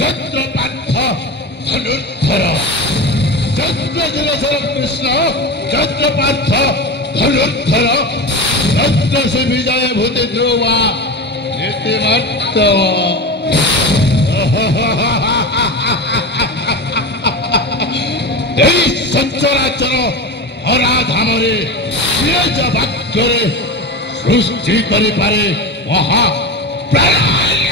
चंद्रपांथ धनुर्धर चंद्रजलेश्वर कृष्ण चंद्रपांथ धनुर्धर चंद्र से विजय भूति ध्रुवा नीतिमत्तव संचराचर हराधामरे निज वाक्ୟରେ सृष्टि करिपारे महा प्रलय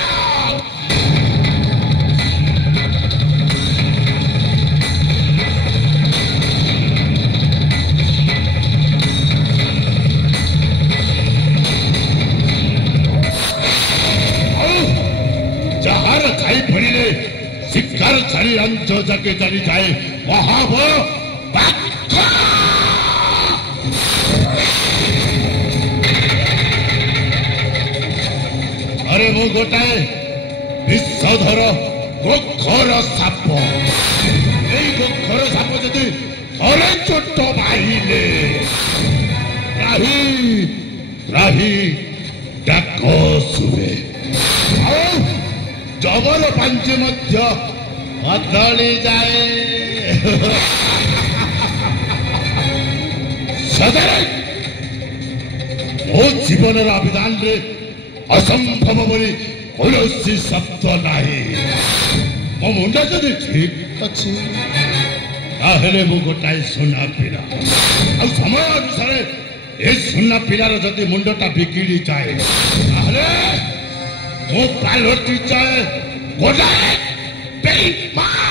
जहार खाई फड़िले शिकार छाड़ी अंच जाके चली जाए महाभय अरे मु गोटाए विषधर गोखर साप गोखर साप जदि थरे चोट मारिले राही राही डाक सुरे जबर पांचे मध्य बदली जाए सदरे मो जीवन अभिधान रे असंभव बोली कौन शब्द नहीं मो मुंडा जदि ठीक अच्छी मु गोटाए सुना पिला आ समय अनुसार ए सुना पिलार जदि मुंडटा बिगिड़ी जाए मो पालटी जाए गोटाए बेईमान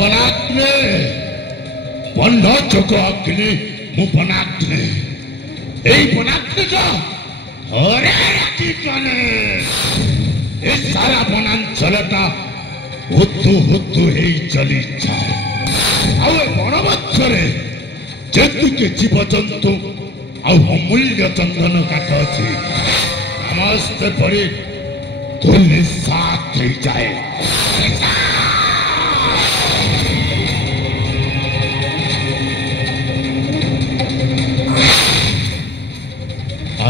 बनाग्ने बंध चोक अग्नि मु बनाग्ने এই বনাগ্নিটা ধরে রাখি কানে এই সারা বনাঞ্চলটা হুতু হুতু হেই চলি যায় ଆଉ ଏ ବଣ ମଧ୍ୟରେ ଯେତିକି ଜୀବଜନ୍ତୁ ଆଉ ଅମୂଲ୍ୟ ଚନ୍ଦନ କାଠ ଅଛି ସମସ୍ତେ ପରି ଧୂଳି ସାଥ ହେଇଯାଏ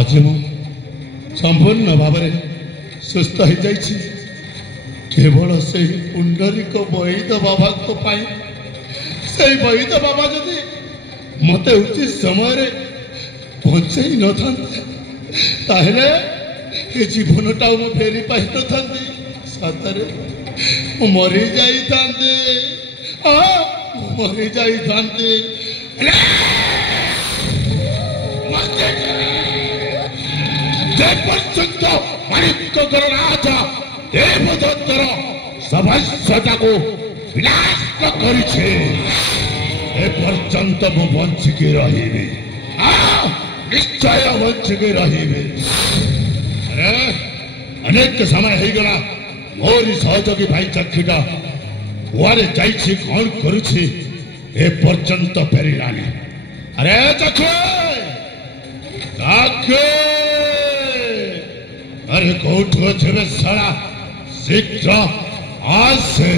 आज मु संपूर्ण भाव सुस्थ हो जाइए केवल से पुंडरीक वैद बाबा से वैद बाबा जदि मत उचित समय बचे न था जीवनटा मु फेरी पाई न था सतरे मरी जा मरी जा पर्यंत माणिक्यकर राजा देवदत्तर सभस्यता को विनाश करिछे ए पर्यंत मु बंचिके रहिबे निश्चय बंचिके रहिबे अरे अनेक समय हो गला मोरी सहयोगी भाई चक्षुटा कुआरे जाइछि कौन करुछि ए पर्यंत फेरिलानी अरे चक्षु अरे कौटू अच्छे सारा शीघ्र आसे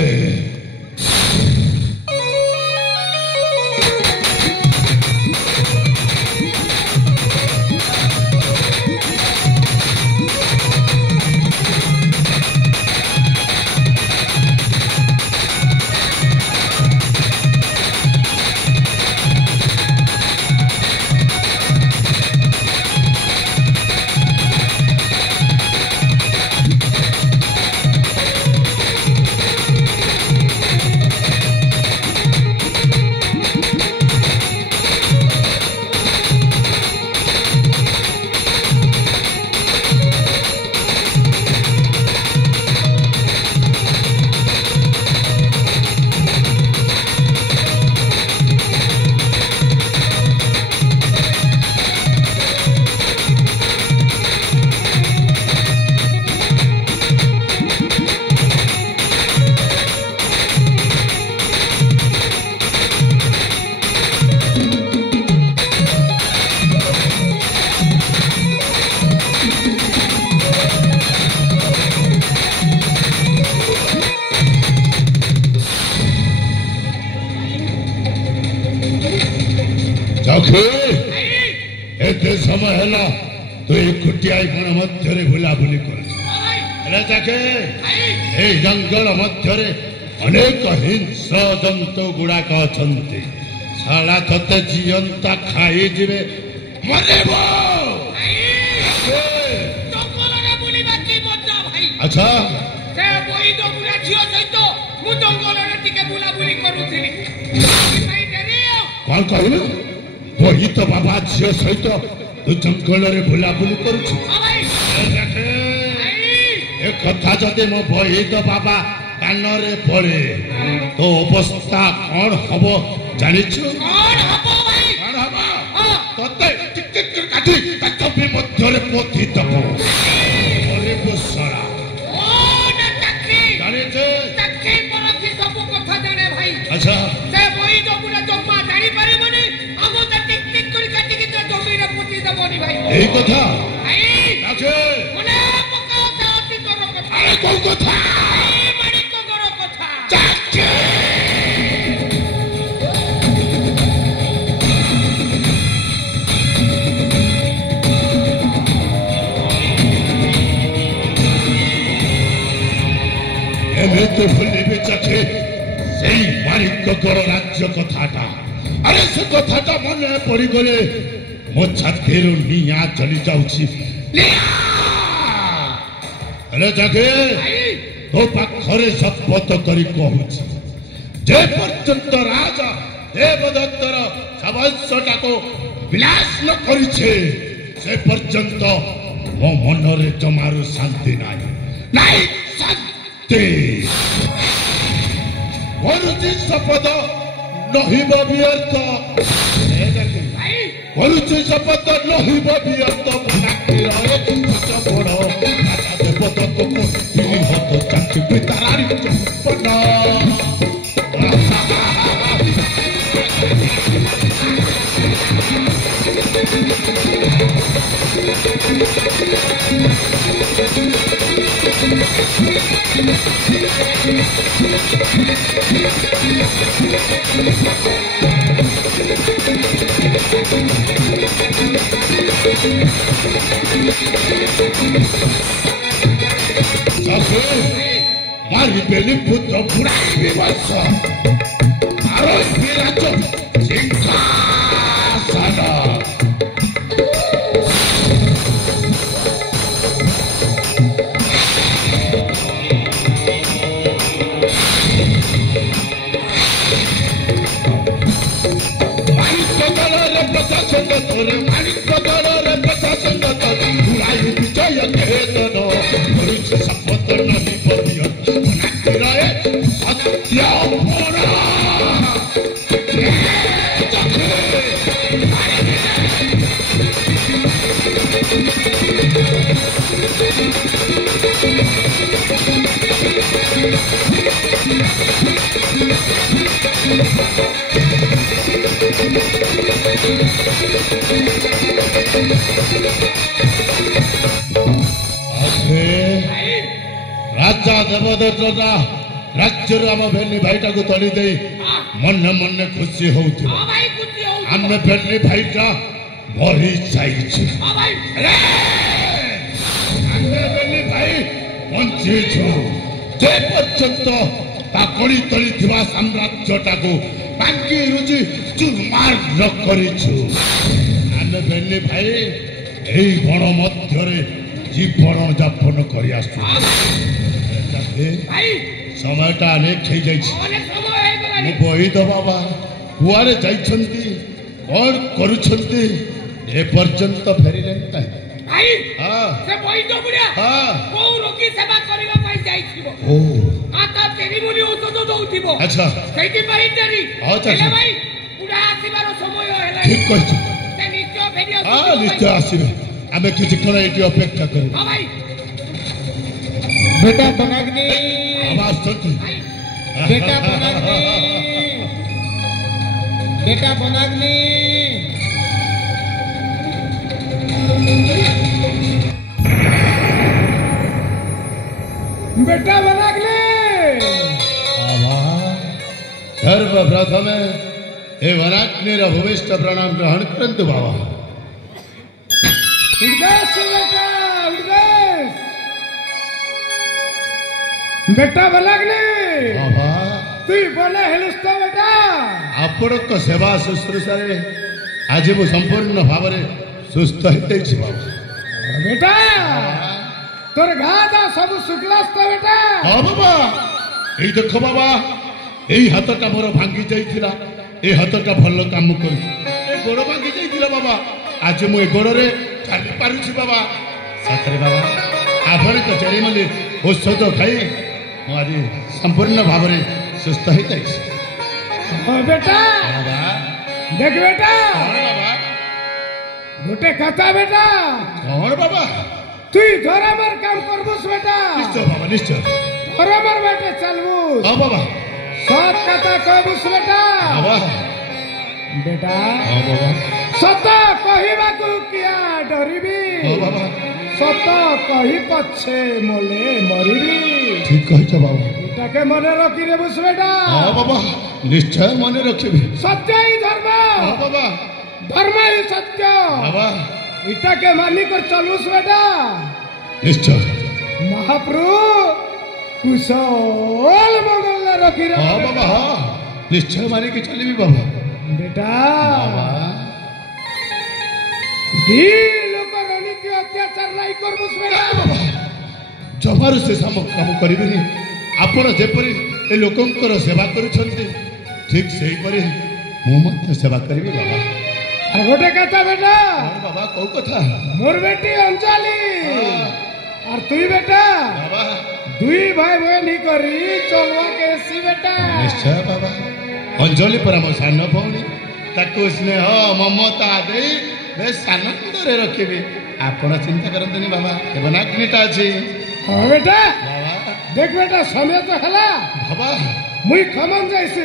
सखी एते समय हला तो एकुटिया गण मध्य बुला बुली कर सके ए जंगल मध्य अनेक हिंस्र जंतु गुड़ाक अच्छा साला तते जीवंता खाई जीवे मरेबो अच्छा से बोई दो बुला झियो सहित मु जंगल रे टिके बुला बुली करूथिनी कौन कहले बोई तो बाबा झियो सहित तू जंगल रे बुला बुली करूछ ए कथा जदे मो बोई तो बाबा कान रे पड़े तो अवस्था कौन हबो जानिछु कौन हबो भाई कौन हबो तते टिक टिक कर काटी तकबी मध्य रे पोथी दबो अरे बुसरा अच्छा से बोई जो पूरा जम्मा जानी पारे मने हमो त टिक टिक कर काटी के जमी रे पुती दबोनी भाई एई कथा भाई आछे मने पकाओ जाती करो कथा अरे कोन कथा ए माणिक गरो कथा चाचे एमे तो भूली भी चाचे सेई माणिक गरो राज्य कथाटा अरे से कथाटा मने पड़ी गले मो छातीरु निया चली जाउछि अरे जाके तो पाखरे शपथ करी कहूछि जे पर्यंत राजा देवदत्तर सवंशटा को विलास न करिछे से पर्यंत मो मनरे जमारु शांति नाही शांति करुछि शपथ नहीं व्यर्थ करुछि शपथ नहीं व्यर्थ बड़ देवदत्त को हत चाकि पितारी चंपना मारी बेली पुत्र बुरा विवश मारो विराज सिंहासन शपथ नहीं बदिया सत्य राजा देवदत्त राज्य आम भेली भाईटा को तड़ी दे मन मन खुशी होउथिबो आम भेली भाईटा मरी जाइछि भेली भाई बंची छु जे पर्यंत ताकड़ी तड़ी थिबा साम्राज्यटा को बाकी रुचि चुरमार न करिछु आम भेली भाई एई बण मध्य रे जीवन यापन करि आसु समयटा अनेक हो जाइए बही तो बाबा कुआरे जाइछंती और करुछंती ए पर्यंत फेरिले भाई हां से बही तो बुढ़िया हां को रोगी सेवा करिवा पाई जाइछिबो ओ आता तेरी मुनि औषध दउथिबो अच्छा सेठी पाई तेरी हेले भाई पूरा आसीबार समय हेला ठीक कहछ से नित्य फेरियो हां नित्य आसीबे आमे किछि कोन एटी अपेक्षा करू हां भाई बेटा बनाग्नि आवाज सुनती बेटा बनाग्नि बेटा बनाग्नि बेटा बनाग्नि सर्वप्रथम हे वराग्नि भूमिष्ठ प्रणाम ग्रहण करंतु बाबा। बेटा वराग्नि बाबा तु बोले हेलुस तो बेटा आपणक सेवा शुश्रूषा आज मु संपूर्ण भाव सुस्थ होती बाबा। बेटा तोर घाटा सब शुक्लास तो बेटा। हाँ बाबा ये देख बाबा यही हाथटा मोर भांगी जाइथिला ए हाथटा भल काम कर गोड़ भांगी जाइथिला बाबा आज मु ए गोड़े चली पारुछि बाबा। सतरे बाबा आपण तो चेरीमली औषध खाई मु आज संपूर्ण भाव सुस्थ होती। बेटा बाबा देख बेटा बाबा गोटे कथा बेटा कौन बाबा तु धरमर काम करबुस बेटा। निश्चय बाबा निश्चय धरमर बेटे चलबुस। हाँ बाबा सत कथा कहबुस बेटा। बाबा बेटा हाँ बाबा सत कहिबा को किया डरिबी हाँ बाबा सत कहि पछे मोले मरिबी। ठीक कहिछ बाबा एटाके मने रखी रे बुस बेटा। हाँ बाबा निश्चय मन रखिबी। सत्य ही धर्म हाँ बाबा धर्म ही सत्य बाबा इटाके मानी कर चलुस बेटा। निश्चय महाप्रभु कुशल मंगल रखी रे। हाँ बाबा हाँ निश्चय मानी के चलिबी बाबा। बेटा बाबा दी लोक रणनीति अत्याचार नहीं करबुस बेटा। बाबा जमारू से काम करिबेनी आपण जेपरी ए लोकंकर सेवा करूछंती ठीक सेही परी मु मत सेवा करिबी बाबा। और गोटे कथा बेटा और बाबा कौ कथा मोर बेटी अंजलि और तुई बेटा बाबा दुई भाई बहन करी चलवा केसी बेटा। निश्चय बाबा अंजलि पर हम सान भौणी ताकू स्नेह ममता दे बेस आनंद रे रखिबी। आपण चिंता करंतनी बाबा देवनाग्निटा अछि। हाँ बेटा बाबा देख बेटा समय तो हला बाबा मुई खमन जाइसी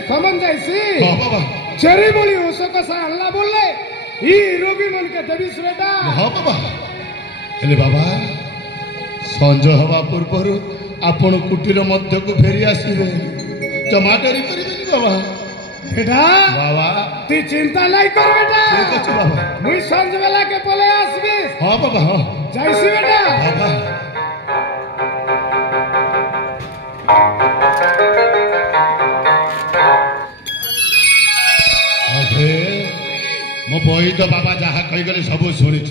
हाँ बाबा चेरी बोली उसो कसा हल्ला बोलले ई रोगी मन के देविस बेटा। हाँ बाबा हेले बाबा संज हवा पूर्व आपण कुटीर मध्य को फेरी आसीबे जमा करी करिबेनी बाबा। बेटा बाबा तू चिंता नहीं कर बेटा ठीक अछि बाबा। मुई संज बेला के बोले आसबी। हाँ बाबा हाँ जाइसी बेटा। बाबा अबे मो बही तो बाबा जहाँ कही गले सब शुणी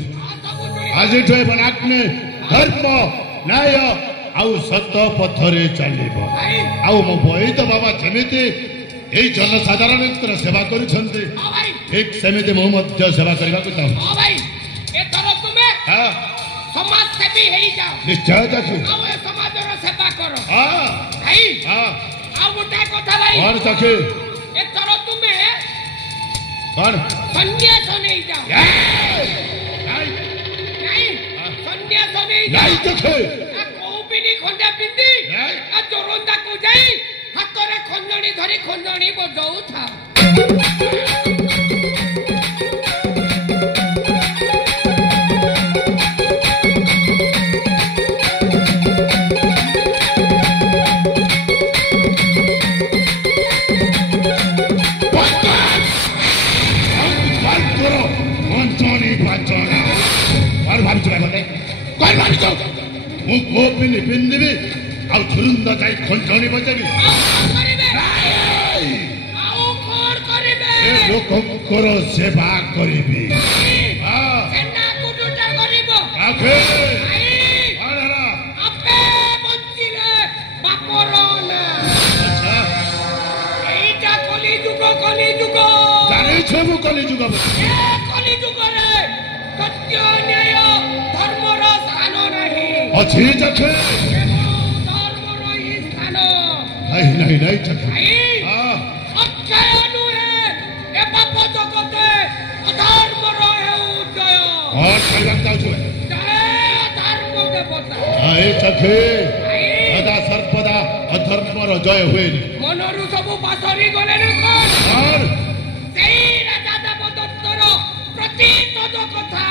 आज बनाग्नि धर्म न्याय आउ सत पथरे चलिब आउ मो बही तो बाबा जमीती यही जनसाधारण सेवा करुछंती ठीक सेमिति मु मध्य सेवा करबा को चाहू। हाँ समाज सेवी हेई जाओ निश्चय देखी आउ ए समाजर सेवा करो। हाँ भाई हाँ आउ गोटे कथा भाई कौन सखी एथर तुमे कौन सन्यास नहीं जाओ। नहीं नहीं सन्यास नहीं जाओ। नहीं सखी आ कोपिनी खंडा पिंदी आ जोरंदा को जाई हाथ रे खंजणी धरी खंजणी बजाऊ था। पिंदी आउ झुरुंदा जाई खंजणी बजेबी लोकंकर सेवा करिबी। अच्छी जखे नहीं नहीं नहीं जखे और लगता जखे सदा सर्वदा अधर्मर जय हुए मनरु सब पासरी गले न और सेई राजा देवदत्तर प्रतीत कथा